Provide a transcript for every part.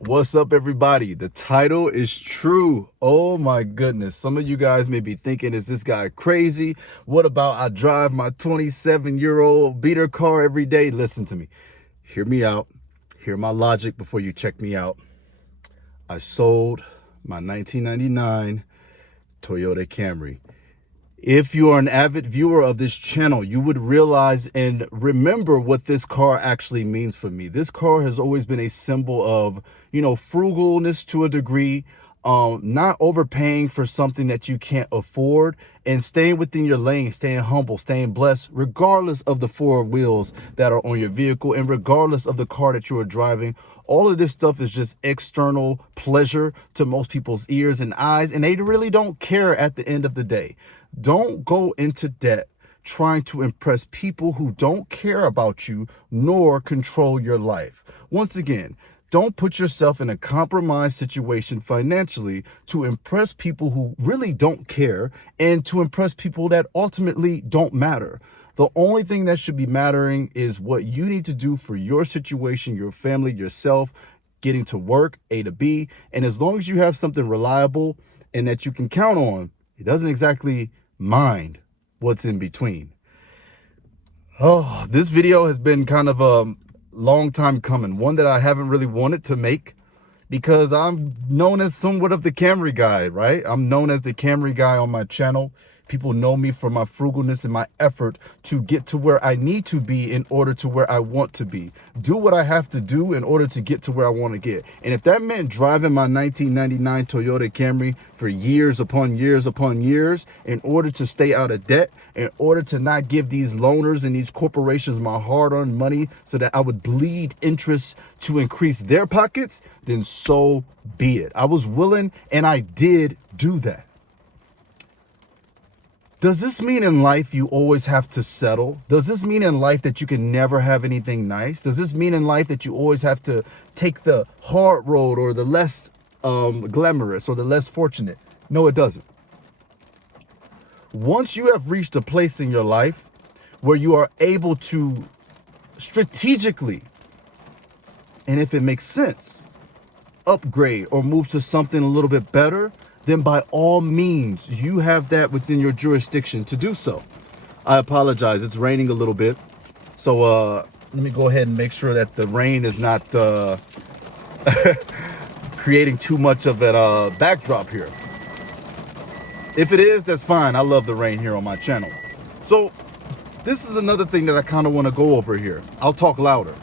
What's up, everybody? The title is true. Oh my goodness. Some of you guys may be thinking, is this guy crazy? What about I drive my 27-year-old beater car every day? Listen to me. Hear me out. Hear my logic before you check me out. I sold my 1999 Toyota Camry. If you are an avid viewer of this channel, you would realize and remember what this car actually means for me. This car has always been a symbol of, frugalness to a degree, not overpaying for something that you can't afford, and staying within your lane, staying humble, staying blessed, regardless of the four wheels that are on your vehicle and regardless of the car that you are driving. All of this stuff is just external pleasure to most people's ears and eyes, and they really don't care at the end of the day. Don't go into debt trying to impress people who don't care about you nor control your life. Once again, don't put yourself in a compromised situation financially to impress people who really don't care and to impress people that ultimately don't matter. The only thing that should be mattering is what you need to do for your situation, your family, yourself, getting to work, A to B. And as long as you have something reliable and that you can count on, it doesn't exactly mind what's in between. Oh, this video has been kind of a long time coming, one that I haven't really wanted to make because I'm known as somewhat of the Camry guy, right? I'm known as the Camry guy on my channel. People know me for my frugalness and my effort to get to where I need to be in order to where I want to be. Do what I have to do in order to get to where I want to get. And if that meant driving my 1999 Toyota Camry for years upon years upon years in order to stay out of debt, in order to not give these loaners and these corporations my hard-earned money so that I would bleed interest to increase their pockets, then so be it. I was willing and I did do that. Does this mean in life you always have to settle? Does this mean in life that you can never have anything nice? Does this mean in life that you always have to take the hard road or the less glamorous or the less fortunate? No, it doesn't. Once you have reached a place in your life where you are able to strategically, and if it makes sense, upgrade or move to something a little bit better, then by all means, you have that within your jurisdiction to do so. I apologize, it's raining a little bit. So let me go ahead and make sure that the rain is not creating too much of a backdrop here. If it is, that's fine. I love the rain here on my channel. So this is another thing that I kind of want to go over here. I'll talk louder.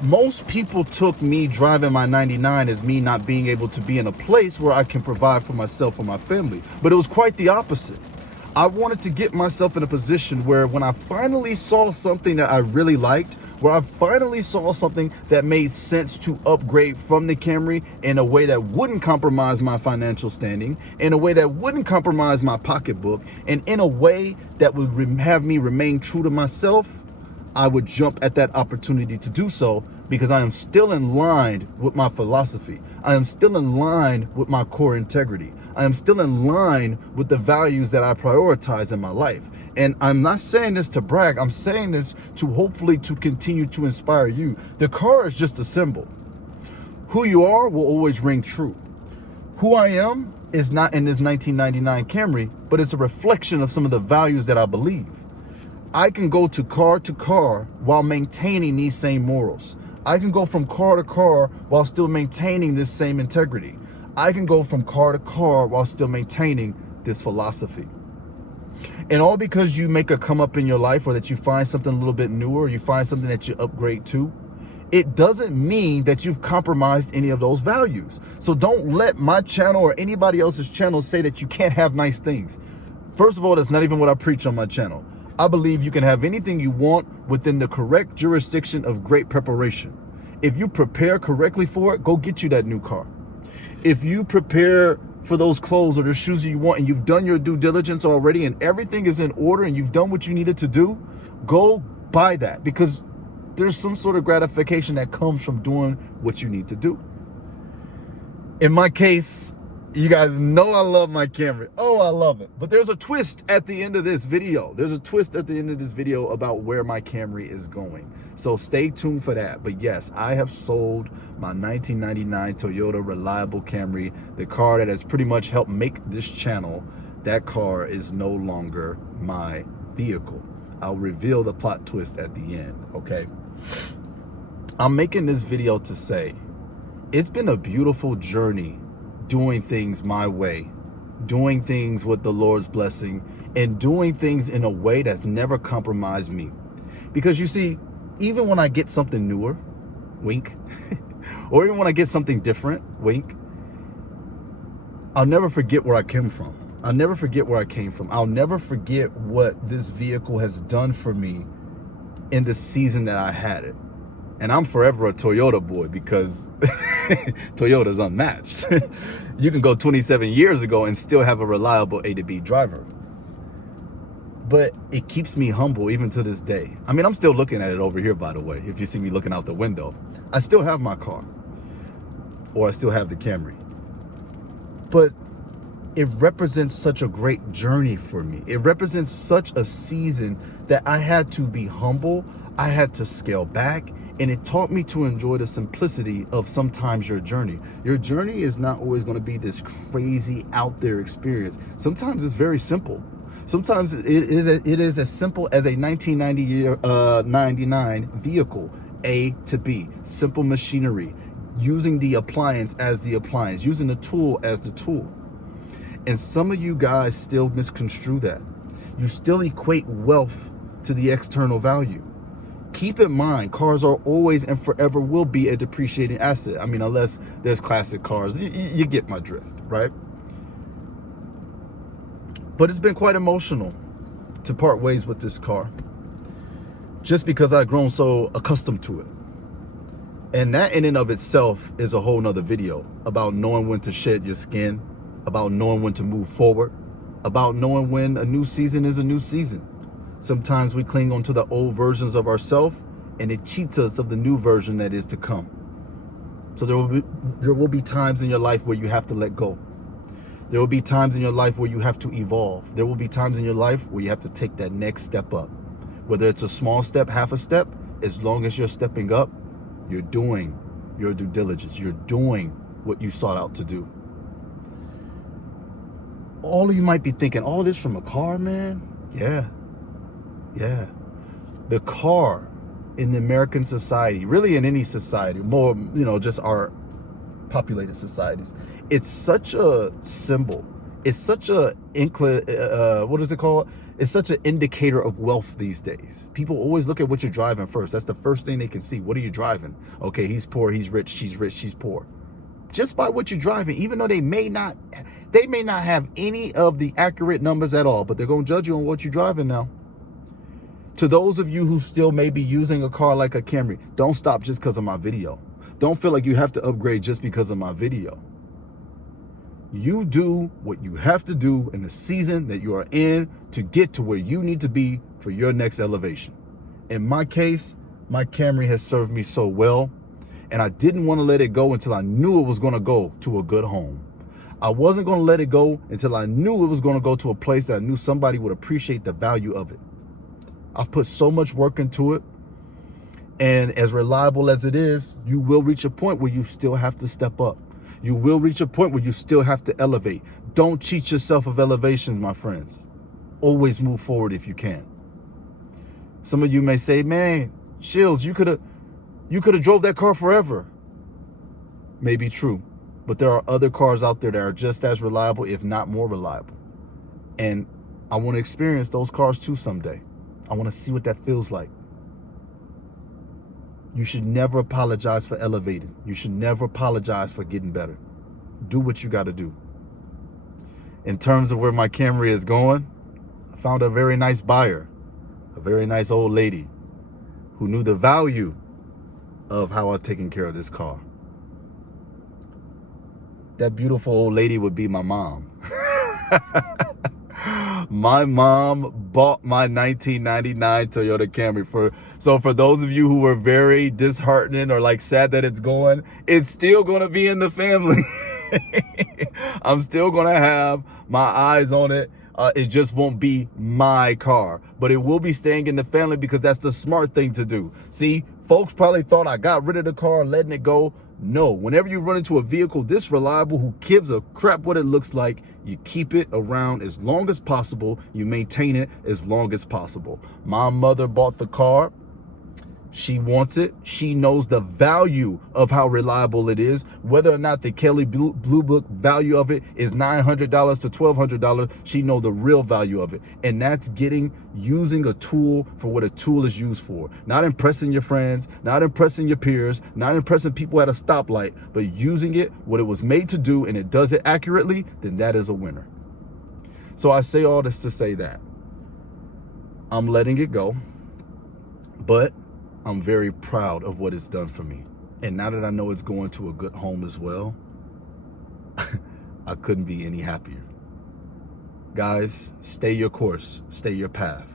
Most people took me driving my 99 as me not being able to be in a place where I can provide for myself or my family. But it was quite the opposite. I wanted to get myself in a position where when I finally saw something that I really liked, where I finally saw something that made sense to upgrade from the Camry in a way that wouldn't compromise my financial standing, in a way that wouldn't compromise my pocketbook, and in a way that would have me remain true to myself, I would jump at that opportunity to do so because I am still in line with my philosophy. I am still in line with my core integrity. I am still in line with the values that I prioritize in my life. And I'm not saying this to brag. I'm saying this to hopefully to continue to inspire you. The car is just a symbol. Who you are will always ring true. Who I am is not in this 1999 Camry, but it's a reflection of some of the values that I believe. I can go to car while maintaining these same morals. I can go from car to car while still maintaining this same integrity. I can go from car to car while still maintaining this philosophy. And all because you make a come up in your life or that you find something a little bit newer, or you find something that you upgrade to, it doesn't mean that you've compromised any of those values. So don't let my channel or anybody else's channel say that you can't have nice things. First of all, that's not even what I preach on my channel. I believe you can have anything you want within the correct jurisdiction of great preparation. If you prepare correctly for it, go get you that new car. If you prepare for those clothes or the shoes you want and you've done your due diligence already and everything is in order and you've done what you needed to do, go buy that because there's some sort of gratification that comes from doing what you need to do. In my case, You guys know I love my Camry. Oh, I love it. But there's a twist at the end of this video. There's a twist at the end of this video about where my Camry is going. So stay tuned for that. But yes, I have sold my 1999 Toyota Reliable Camry, the car that has pretty much helped make this channel. That car is no longer my vehicle. I'll reveal the plot twist at the end, okay? I'm making this video to say, it's been a beautiful journey doing things my way, doing things with the Lord's blessing, and doing things in a way that's never compromised me. Because you see, even when I get something newer, wink, or even when I get something different, wink, I'll never forget where I came from. I'll never forget where I came from. I'll never forget what this vehicle has done for me in the season that I had it. And I'm forever a Toyota boy because Toyota's unmatched. You can go 27 years ago and still have a reliable A to B driver. But it keeps me humble even to this day. I mean, I'm still looking at it over here, by the way, if you see me looking out the window. I still have my car, or I still have the Camry. But it represents such a great journey for me. It represents such a season that I had to be humble. I had to scale back. And it taught me to enjoy the simplicity of sometimes your journey. Your journey is not always going to be this crazy out there experience. Sometimes it's very simple. Sometimes it is as simple as a 1999 vehicle, A to B, simple machinery, using the appliance as the appliance, using the tool as the tool. And some of you guys still misconstrue that. You still equate wealth to the external value. Keep in mind, cars are always and forever will be a depreciating asset. I mean, unless there's classic cars. You get my drift, right? But it's been quite emotional to part ways with this car, just because I've grown so accustomed to it. And that in and of itself is a whole nother video about knowing when to shed your skin, about knowing when to move forward, about knowing when a new season is a new season. Sometimes we cling onto the old versions of ourselves, and it cheats us of the new version that is to come. So there will be times in your life where you have to let go. There will be times in your life where you have to evolve. There will be times in your life where you have to take that next step up. Whether it's a small step, half a step, as long as you're stepping up, you're doing your due diligence. You're doing what you sought out to do. All of you might be thinking, all this from a car, man? Yeah. The car in the American society, really in any society, more, just our populated societies, it's such a symbol. It's such a what is it called? It's such an indicator of wealth these days. People always look at what you're driving first. That's the first thing they can see. What are you driving? Okay, he's poor, he's rich, she's poor. Just by what you're driving, even though they may not have any of the accurate numbers at all, but they're going to judge you on what you're driving now. To those of you who still may be using a car like a Camry, don't stop just because of my video. Don't feel like you have to upgrade just because of my video. You do what you have to do in the season that you are in to get to where you need to be for your next elevation. In my case, my Camry has served me so well, and I didn't want to let it go until I knew it was going to go to a good home. I wasn't going to let it go until I knew it was going to go to a place that I knew somebody would appreciate the value of it. I've put so much work into it, and as reliable as it is, you will reach a point where you still have to step up. You will reach a point where you still have to elevate. Don't cheat yourself of elevation, my friends. Always move forward if you can. Some of you may say, man, Shields, you could have drove that car forever. Maybe true, but there are other cars out there that are just as reliable, if not more reliable. And I want to experience those cars too someday. I want to see what that feels like. You should never apologize for elevating. You should never apologize for getting better. Do what you got to do. In terms of where my Camry is going, I found a very nice buyer, a very nice old lady who knew the value of how I've taken care of this car. That beautiful old lady would be my mom. My mom bought my 1999 Toyota Camry. So for those of you who were very disheartened or like sad that it's going, it's still going to be in the family. I'm still gonna have my eyes on it. It just won't be my car, but it will be staying in the family because that's the smart thing to do. See, folks probably thought I got rid of the car, letting it go. No, whenever you run into a vehicle this reliable, who gives a crap what it looks like, you keep it around as long as possible. You maintain it as long as possible. My mother bought the car. She wants it. She knows the value of how reliable it is. Whether or not the Kelley Blue Book value of it is $900 to $1,200, she knows the real value of it. And that's using a tool for what a tool is used for. Not impressing your friends, not impressing your peers, not impressing people at a stoplight, but using it what it was made to do, and it does it accurately, then that is a winner. So I say all this to say that I'm letting it go, but I'm very proud of what it's done for me. And now that I know it's going to a good home as well, I couldn't be any happier. Guys, stay your course, stay your path.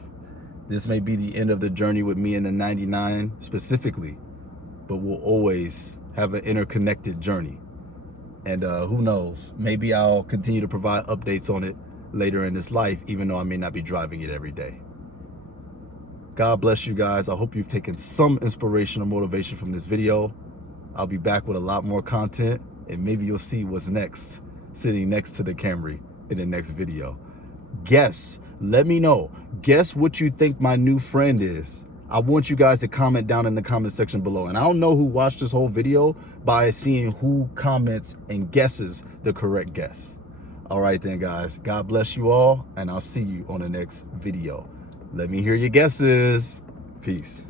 This may be the end of the journey with me in the 99 specifically, but we'll always have an interconnected journey. And who knows, maybe I'll continue to provide updates on it later in this life, even though I may not be driving it every day. God bless you guys. I hope you've taken some inspiration or motivation from this video. I'll be back with a lot more content, and maybe you'll see what's next, sitting next to the Camry in the next video. Guess, let me know. Guess what you think my new friend is. I want you guys to comment down in the comment section below. And I don't know who watched this whole video by seeing who comments and guesses the correct guess. All right then, guys. God bless you all, and I'll see you on the next video. Let me hear your guesses. Peace.